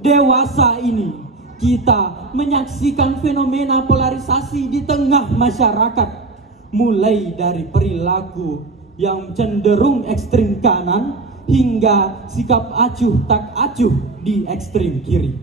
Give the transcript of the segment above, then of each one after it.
Dewasa ini kita menyaksikan fenomena polarisasi di tengah masyarakat, mulai dari perilaku yang cenderung ekstrim kanan hingga sikap acuh tak acuh di ekstrim kiri.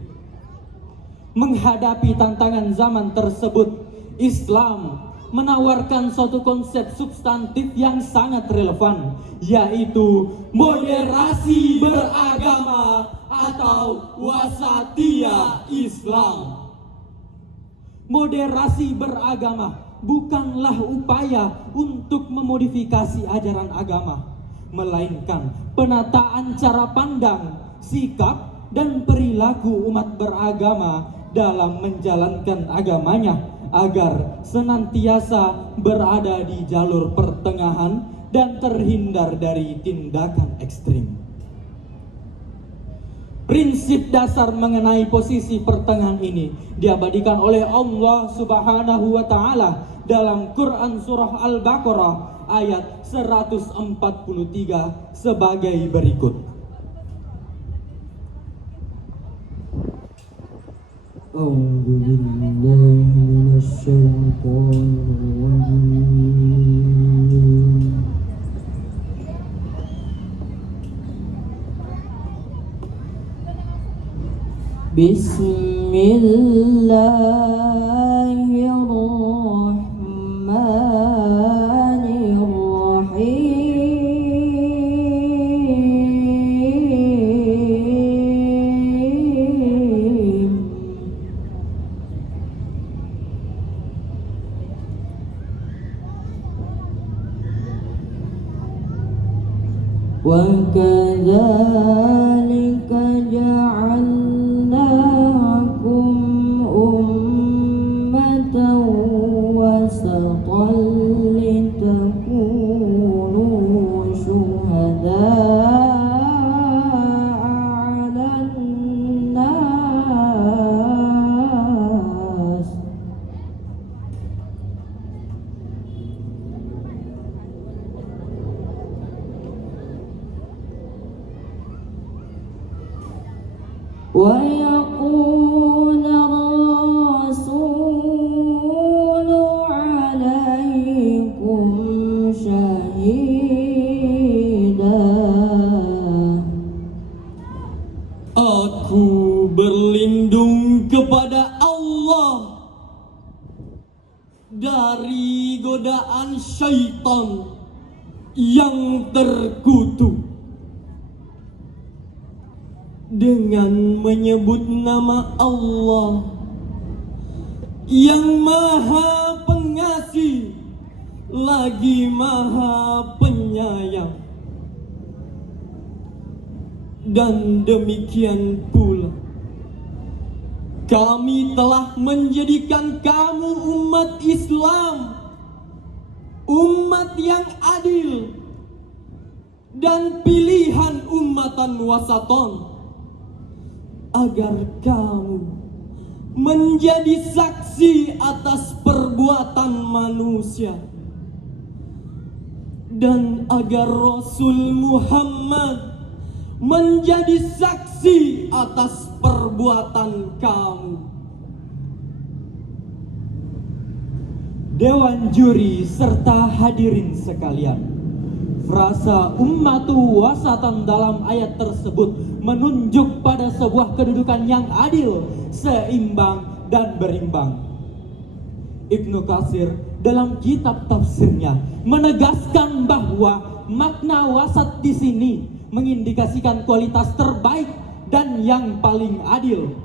Menghadapi tantangan zaman tersebut, Islam menawarkan suatu konsep substantif yang sangat relevan, yaitu moderasi beragama atau wasatiyah Islam. Moderasi beragama bukanlah upaya untuk memodifikasi ajaran agama, melainkan penataan cara pandang, sikap, dan perilaku umat beragama dalam menjalankan agamanya agar senantiasa berada di jalur pertengahan dan terhindar dari tindakan ekstrim. Prinsip dasar mengenai posisi pertengahan ini diabadikan oleh Allah Subhanahu wa Ta'ala dalam Quran Surah Al-Baqarah ayat 143 sebagai berikut. أعوذ بالله من الشيطان الرجيم بسم الله الرحمن الرحيم وكذلك جعلناكم أمة وسطا لتكونوا شهداء على الناس ويكون الرسول عليكم شهيدا. Aku berlindung kepada Allah dari godaan syaitan yang terkutuk dengan menyebut nama Allah yang Maha Pengasih lagi Maha Penyayang. Dan demikian pula kami telah menjadikan kamu umat Islam, umat yang adil dan pilihan ummatan wasaton, agar kamu menjadi saksi atas perbuatan manusia, dan agar Rasul Muhammad menjadi saksi atas perbuatan kamu. Dewan juri serta hadirin sekalian, frasa ummatu wasatan dalam ayat tersebut menunjuk pada sebuah kedudukan yang adil, seimbang, dan berimbang. Ibnu Katsir dalam kitab tafsirnya menegaskan bahwa makna wasat di sini mengindikasikan kualitas terbaik dan yang paling adil.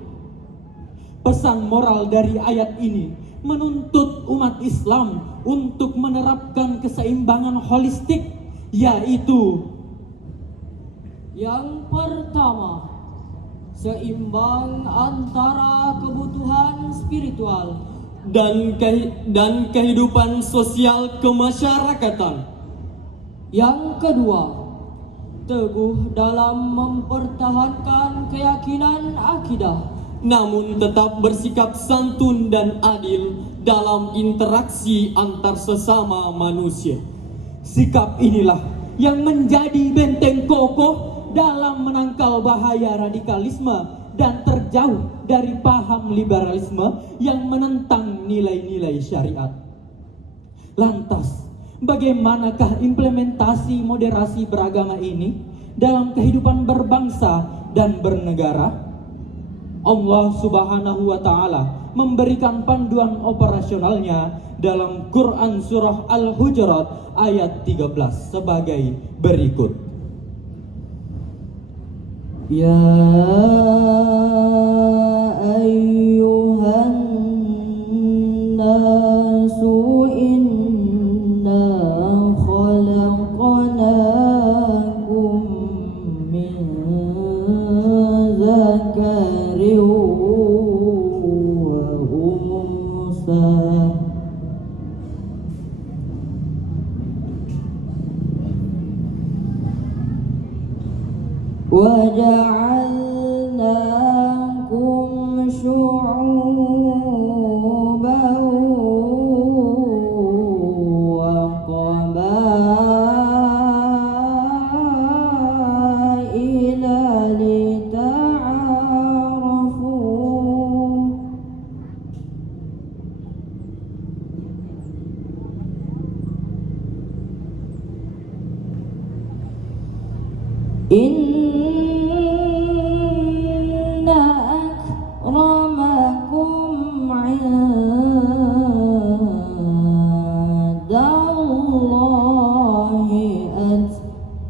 Pesan moral dari ayat ini menuntut umat Islam untuk menerapkan keseimbangan holistik, yaitu yang pertama, seimbang antara kebutuhan spiritual dan kehidupan sosial kemasyarakatan. Yang kedua, teguh dalam mempertahankan keyakinan akidah, namun tetap bersikap santun dan adil dalam interaksi antar sesama manusia. Sikap inilah yang menjadi benteng kokoh dalam menangkal bahaya radikalisme dan terjauh dari paham liberalisme yang menentang nilai-nilai syariat. Lantas, bagaimanakah implementasi moderasi beragama ini dalam kehidupan berbangsa dan bernegara? Allah Subhanahu wa Ta'ala memberikan panduan operasionalnya dalam Quran Surah Al-Hujurat ayat 13 sebagai berikut. Ya ayyuhan nasu inna khalaqnakum min zakarin wa unsa وجعلناكم شعوبا وقبائل لتعارفوا إن أكرمكم عند الله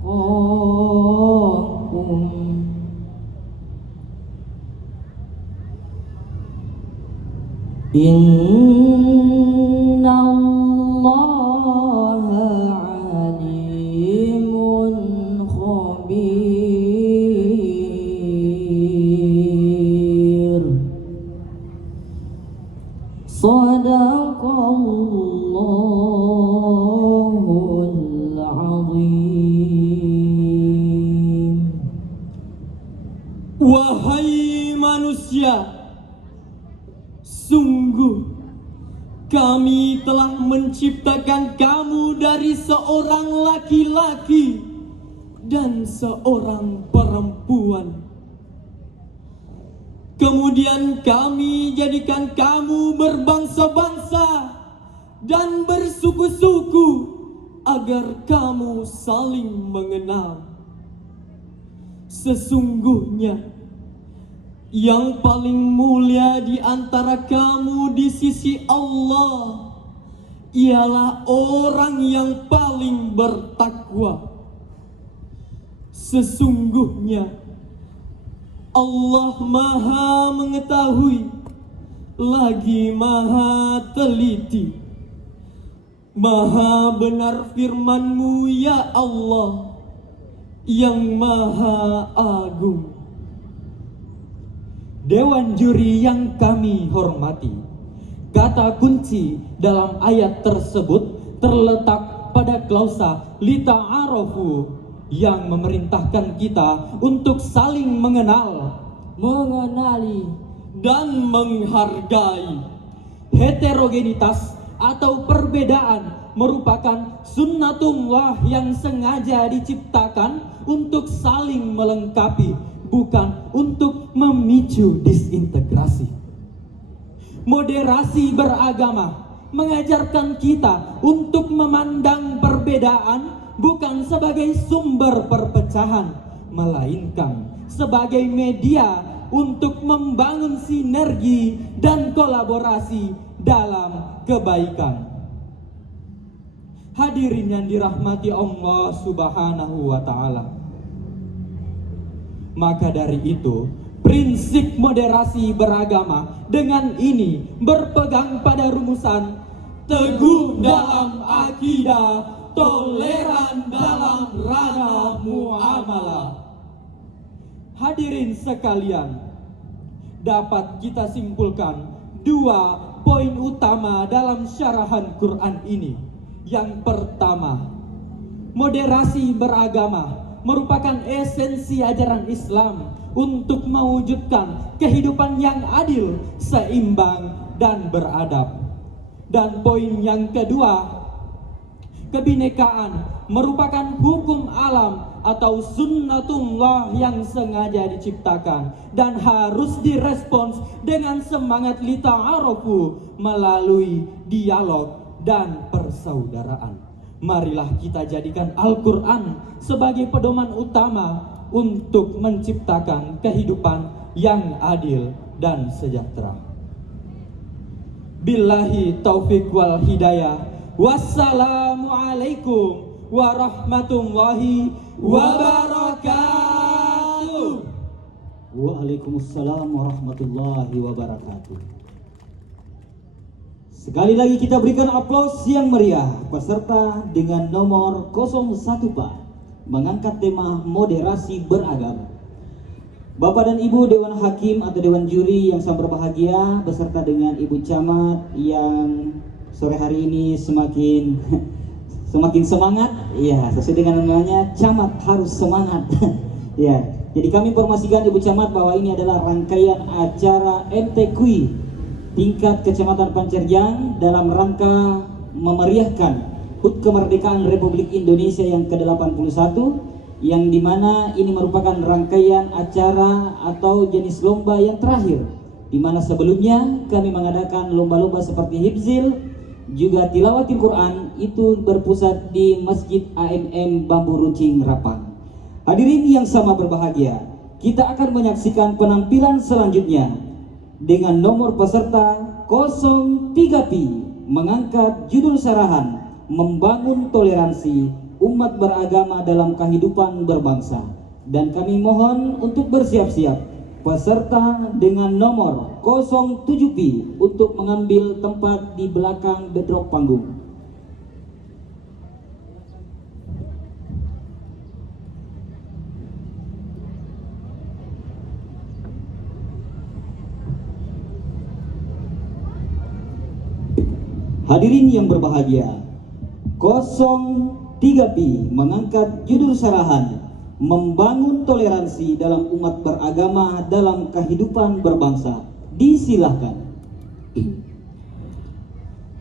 أتقاكم إن الله عليم خبير صدق الله العظيم. Wahai manusia, sungguh kami telah menciptakan kamu dari seorang laki-laki dan seorang perempuan. Kemudian kami jadikan kamu berbangsa-bangsa dan bersuku-suku agar kamu saling mengenal. Sesungguhnya yang paling mulia di antara kamu di sisi Allah ialah orang yang paling bertakwa. Sesungguhnya Allah Maha mengetahui lagi Maha teliti. Maha benar firman-Mu ya Allah yang Maha agung. Dewan juri yang kami hormati, kata kunci dalam ayat tersebut terletak pada klausa lita'arafu yang memerintahkan kita untuk saling mengenal, mengenali dan menghargai. Heterogenitas atau perbedaan merupakan sunnatullah yang sengaja diciptakan untuk saling melengkapi, bukan untuk memicu disintegrasi. Moderasi beragama mengajarkan kita untuk memandang perbedaan bukan sebagai sumber perpecahan, melainkan sebagai media untuk membangun sinergi dan kolaborasi dalam kebaikan. Hadirin yang dirahmati Allah Subhanahu wa Ta'ala. Maka dari itu, prinsip moderasi beragama dengan ini berpegang pada rumusan teguh dalam akidah, toleran dalam ranah muamalah. Hadirin sekalian, dapat kita simpulkan dua poin utama dalam syarahan Quran ini. Yang pertama, moderasi beragama merupakan esensi ajaran Islam untuk mewujudkan kehidupan yang adil, seimbang, dan beradab. Dan poin yang kedua, kebinekaan merupakan hukum alam atau sunnatullah yang sengaja diciptakan dan harus direspons dengan semangat lita'arofu melalui dialog dan persaudaraan. Marilah kita jadikan Al-Quran sebagai pedoman utama untuk menciptakan kehidupan yang adil dan sejahtera. Billahi taufiq wal hidayah. Wassalamualaikum warahmatullahi wabarakatuh. Waalaikumsalam warahmatullahi wabarakatuh. Sekali lagi kita berikan aplaus yang meriah peserta dengan nomor 01 Pak mengangkat tema moderasi beragama. Bapak dan Ibu Dewan Hakim atau Dewan Juri yang sangat berbahagia beserta dengan Ibu Camat yang sore hari ini semakin semangat, ya sesuai dengan namanya camat harus semangat. Ya, jadi kami informasikan Ibu Camat bahwa ini adalah rangkaian acara MTQ tingkat Kecamatan Pancerjang dalam rangka memeriahkan HUT Kemerdekaan Republik Indonesia yang ke-81, yang dimana ini merupakan rangkaian acara atau jenis lomba yang terakhir, dimana sebelumnya kami mengadakan lomba-lomba seperti hifzil, juga tilawatil Quran, itu berpusat di Masjid AMM Bambu Runcing Rapang. Hadirin yang sama berbahagia, kita akan menyaksikan penampilan selanjutnya dengan nomor peserta 03P mengangkat judul sarahan Membangun Toleransi Umat Beragama dalam Kehidupan Berbangsa. Dan kami mohon untuk bersiap-siap peserta dengan nomor 07P untuk mengambil tempat di belakang backdrop panggung. Hadirin yang berbahagia, 03P mengangkat judul sarahan Membangun Toleransi dalam Umat Beragama dalam Kehidupan Berbangsa. Disilahkan.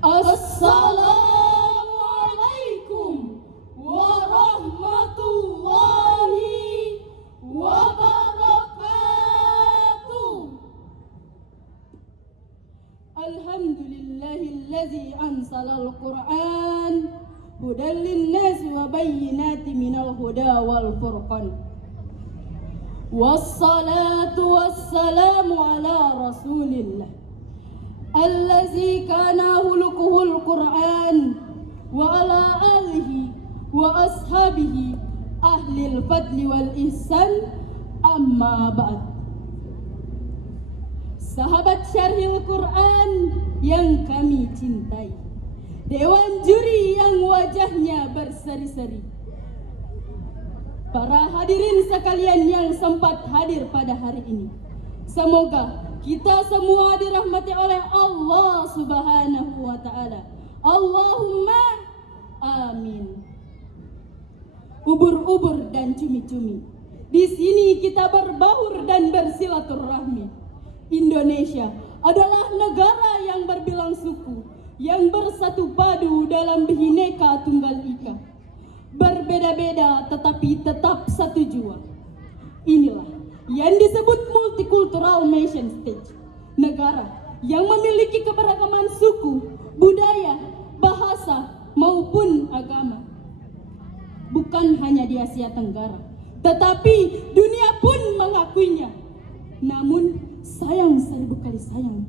Assalamualaikum warahmatullahi wabarakatuh. Alhamdulillahilladzi anzalal Qur'an hudan linnasi wa bayyinatin minal huda wal furqan. Wassalatu wassalamu ala rasulillah allazi kana hulukuhul Qur'an wa ala alihi wa ashabihi ahlil fadli wal ihsan, amma ba'd. Sahabat Syarhil Quran yang kami cintai, Dewan Juri yang wajahnya berseri-seri, para hadirin sekalian yang sempat hadir pada hari ini, semoga kita semua dirahmati oleh Allah Subhanahu wa Ta'ala. Allahumma amin. Ubur-ubur dan cumi-cumi, di sini kita berbaur dan bersilaturahmi. Indonesia adalah negara yang berbilang suku, yang bersatu padu dalam Bhinneka Tunggal Ika, berbeda-beda tetapi tetap satu jua. Inilah yang disebut multicultural nation state, negara yang memiliki keberagaman suku, budaya, bahasa maupun agama. Bukan hanya di Asia Tenggara, tetapi dunia pun mengakuinya. Namun sayang seribu kali sayang,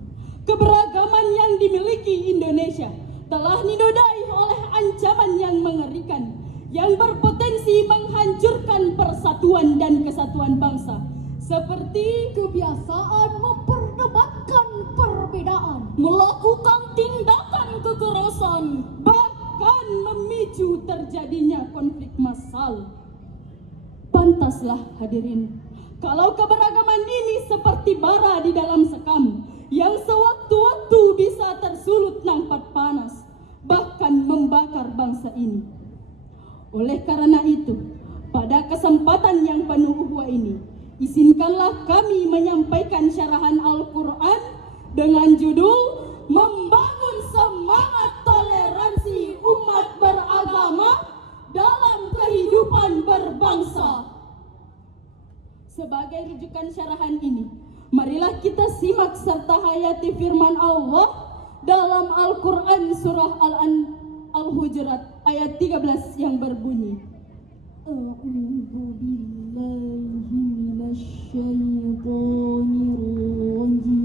keberagaman yang dimiliki Indonesia telah dinodai oleh ancaman yang mengerikan, yang berpotensi menghancurkan persatuan dan kesatuan bangsa, seperti kebiasaan memperdebatkan perbedaan, melakukan tindakan kekerasan, bahkan memicu terjadinya konflik massal. Pantaslah hadirin, kalau keberagaman ini seperti bara di dalam sekam yang sewaktu-waktu bisa tersulut nampak panas, bahkan membakar bangsa ini. Oleh karena itu, pada kesempatan yang penuh ukhuwah ini, izinkanlah kami menyampaikan syarahan Al-Quran dengan judul Membangun Semangat Toleransi Umat Beragama berbangsa. Sebagai rujukan syarahan ini, marilah kita simak serta hayati firman Allah dalam Al-Quran surah Al-Hujurat ayat 13 yang berbunyi, A'udzu billahi minasyaitonir rajim.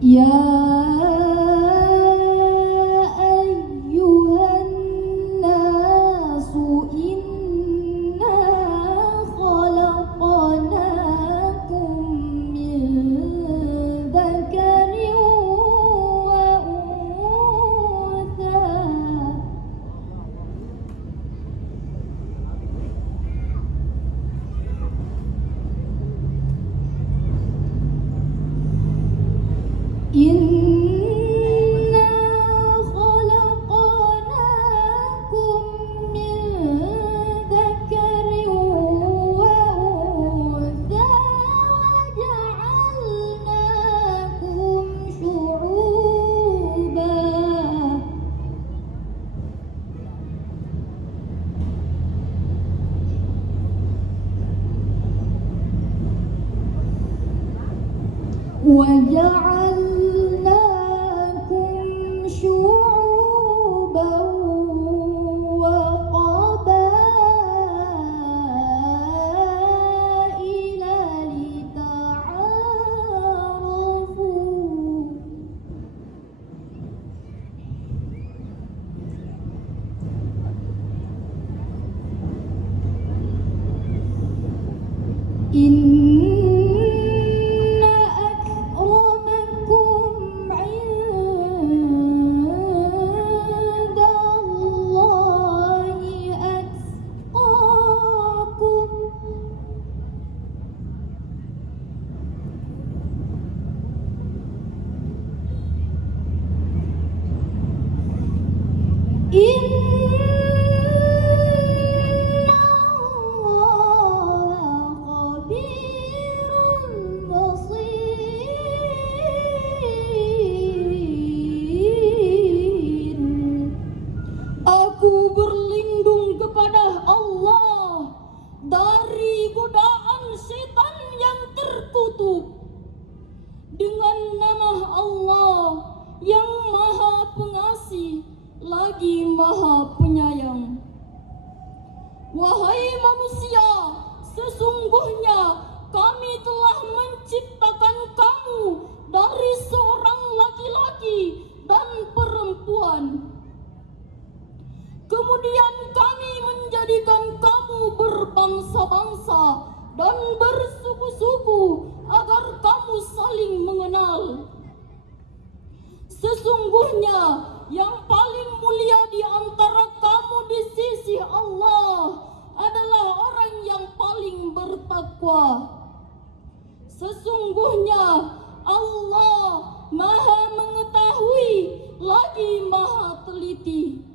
Ya ayyuhan nasu inna khalaqnakum min dzakarin wa untha. Inna khalaqnakum min dzakarin wa untha wa ja'alnakum syu'uban. وجعلناكم شعوبا وقبائل لتعارفوا. Inna akramakum indallahi atqakum. Inna Allaha khabirun basir. Aku berlindung kepada Allah dari godaan setan yang terkutuk dengan nama Allah yang Maha Pengasih lagi Maha Penyayang. Wahai manusia, sesungguhnya kami telah menciptakan kamu dari seorang laki-laki dan perempuan. Kemudian kami menjadikan kamu berbangsa-bangsa dan bersuku-suku agar kamu saling mengenal. Sesungguhnya yang paling mulia di antara kamu di sisi Allah adalah orang yang paling bertakwa. Sesungguhnya Allah Maha mengetahui lagi Maha teliti.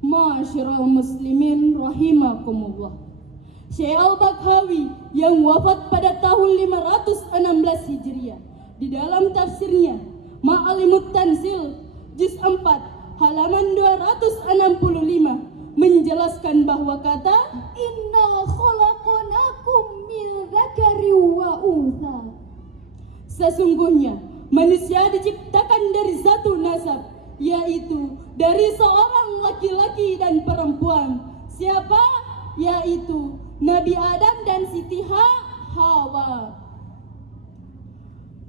Ma'asyiral muslimin rahimakumullah. Syekh Al-Bakhawi yang wafat pada tahun 516 Hijriah di dalam tafsirnya Ma'alimut Tanzil Juz 4 halaman 265 menjelaskan bahwa kata Inna khalaqnakum min dzakari wa untha, sesungguhnya manusia diciptakan dari satu nasab, yaitu dari seorang laki-laki dan perempuan. Siapa? Yaitu Nabi Adam dan Siti Hawa.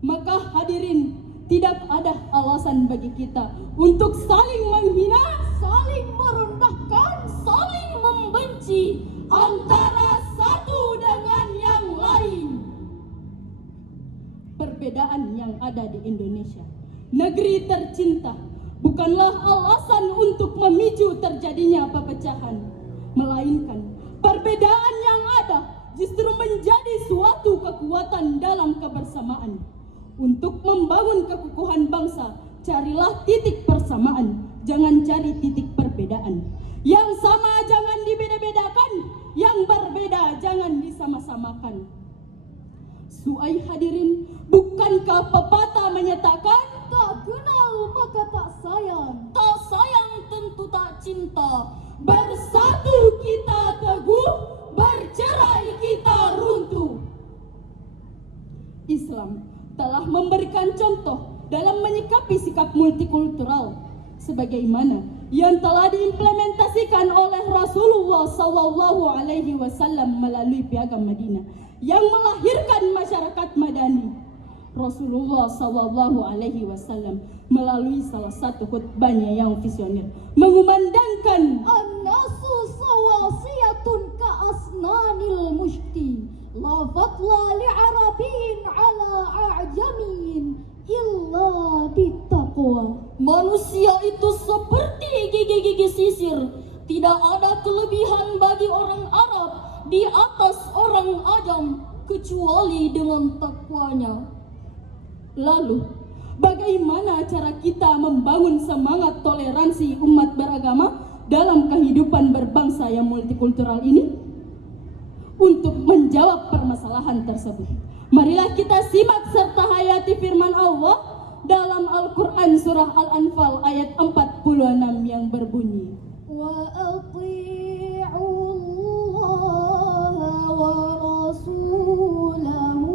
Maka hadirin, tidak ada alasan bagi kita untuk saling menghina, saling merendahkan, saling membenci antara satu dengan yang lain. Perbedaan yang ada di Indonesia, negeri tercinta, bukanlah alasan untuk memicu terjadinya perpecahan, melainkan perbedaan yang ada justru menjadi suatu kekuatan dalam kebersamaan. Untuk membangun kekukuhan bangsa, carilah titik persamaan, jangan cari titik perbedaan. Yang sama jangan dibeda-bedakan, yang berbeda jangan disama-samakan. Suai hadirin, bukankah pepatah menyatakan, tak kenal maka tak sayang, tak sayang tentu tak cinta. Bersatu kita teguh, bercerai kita runtuh. Islam telah memberikan contoh dalam menyikapi sikap multikultural sebagaimana yang telah diimplementasikan oleh Rasulullah SAW melalui Piagam Madinah yang melahirkan masyarakat madani. Rasulullah SAW melalui salah satu khutbahnya yang visioner mengumandangkan an-nasu sawasiyatun ka'asnanil mushti la fatla li'arabin ala a'jamin illa bittaqwa. Manusia itu seperti gigi-gigi sisir, tidak ada kelebihan bagi orang Arab di atas orang Ajam kecuali dengan takwanya. Lalu, bagaimana cara kita membangun semangat toleransi umat beragama dalam kehidupan berbangsa yang multikultural ini? Untuk menjawab permasalahan tersebut, marilah kita simak serta hayati firman Allah dalam Al-Quran surah Al-Anfal ayat 46 yang berbunyi, wa ati'u Allah wa rasulahu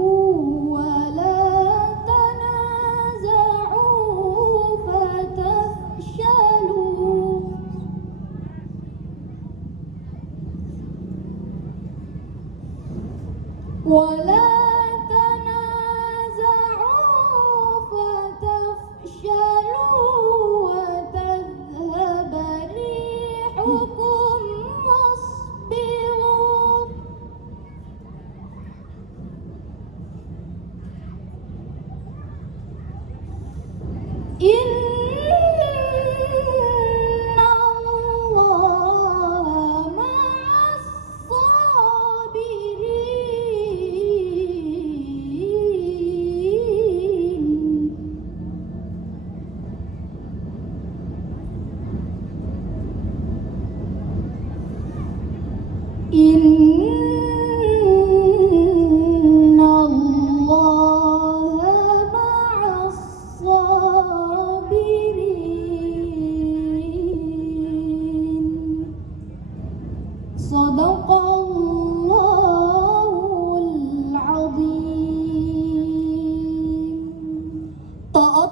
wa la tanaza'u fatafshalu. Wa la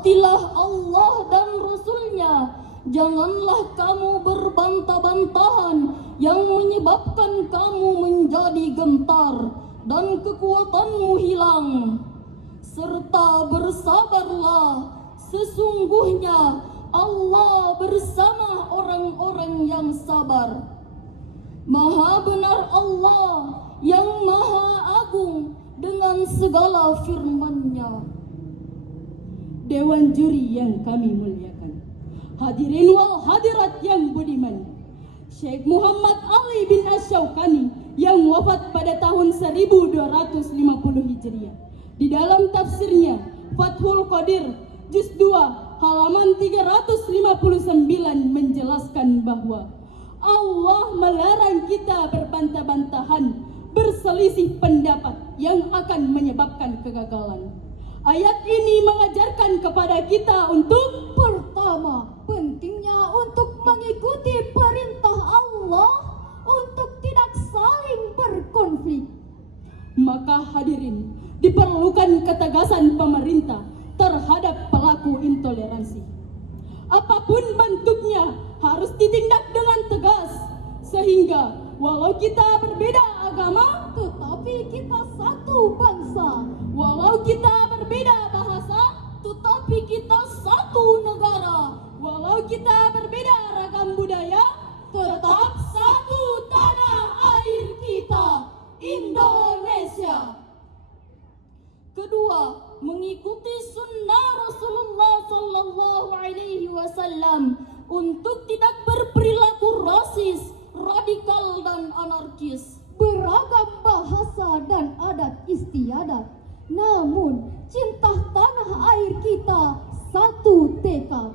taatilah Allah dan Rasul-Nya. Janganlah kamu berbantah-bantahan yang menyebabkan kamu menjadi gentar dan kekuatanmu hilang. Serta bersabarlah, sesungguhnya Allah bersama orang-orang yang sabar. Maha benar Allah yang maha agung dengan segala firman-Nya. Dewan juri yang kami muliakan, hadirin wal hadirat yang budiman, Syekh Muhammad Ali bin Asy-Syaukani yang wafat pada tahun 1250 Hijriah, di dalam tafsirnya Fathul Qadir juz 2 halaman 359 menjelaskan bahwa Allah melarang kita berbantah-bantahan, berselisih pendapat yang akan menyebabkan kegagalan. Ayat ini mengajarkan kepada kita untuk pertama, pentingnya untuk mengikuti perintah Allah untuk tidak saling berkonflik. Maka hadirin, diperlukan ketegasan pemerintah terhadap pelaku intoleransi. Apapun bentuknya harus ditindak dengan tegas, sehingga walau kita berbeda agama, tetapi kita satu bangsa. Walau kita berbeda bahasa, tetapi kita satu negara. Walau kita berbeda ragam budaya, tetap satu tanah air kita, Indonesia. Kedua, mengikuti sunnah Rasulullah Sallallahu Alaihi Wasallam untuk tidak berperilaku rasis, radikal dan anarkis. Beragam bahasa dan adat istiadat, namun cinta tanah air kita satu tekad.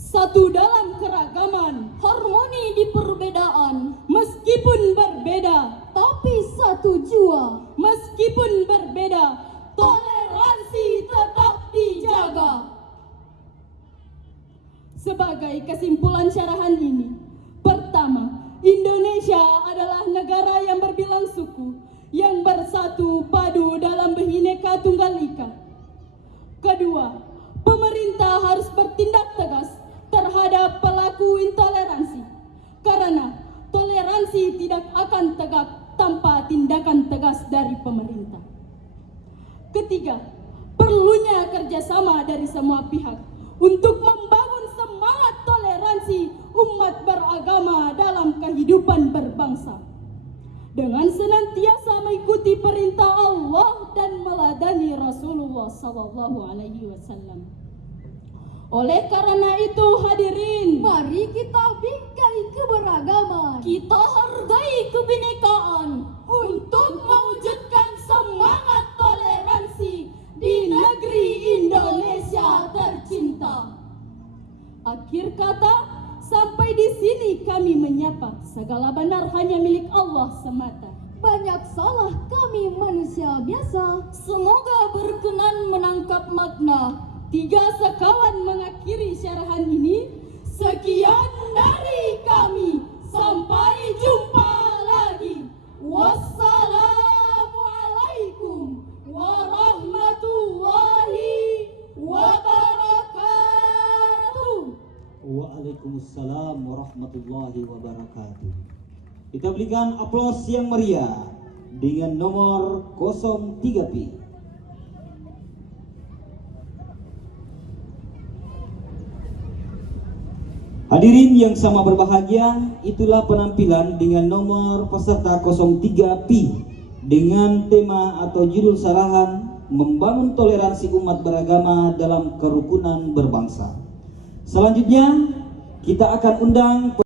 Satu dalam keragaman, harmoni di perbedaan. Meskipun berbeda, Tapi satu jua, meskipun berbeda, toleransi tetap dijaga. Sebagai kesimpulan syarahan ini, pertama, Indonesia adalah negara yang berbilang suku, yang bersatu padu dalam Bhinneka Tunggal Ika. Kedua, pemerintah harus bertindak tegas terhadap pelaku intoleransi, karena toleransi tidak akan tegak tanpa tindakan tegas dari pemerintah. Ketiga, perlunya kerjasama dari semua pihak untuk membangun semangat toleransi umat beragama dalam kehidupan berbangsa, dengan senantiasa mengikuti perintah Allah dan meladani Rasulullah SAW. Oleh karena itu hadirin, mari kita bingkai keberagaman. kita hargai kebinekaan untuk mewujudkan semangat toleransi di negeri Indonesia tercinta. Akhir kata, sampai di sini kami menyapa, segala benar hanya milik Allah semata. Banyak salah kami manusia biasa. Semoga berkenan menangkap makna. Tiga sekawan mengakhiri syarahan ini. Sekian dari kami. Sampai jumpa lagi. Wassalamualaikum warahmatullahi wabarakatuh. Waalaikumsalam warahmatullahi wabarakatuh. Kita berikan aplaus yang meriah dengan nomor 03P. Hadirin yang sama berbahagia, itulah penampilan dengan nomor peserta 03P dengan tema atau judul syarahan membangun toleransi umat beragama dalam kerukunan berbangsa. Selanjutnya kita akan undang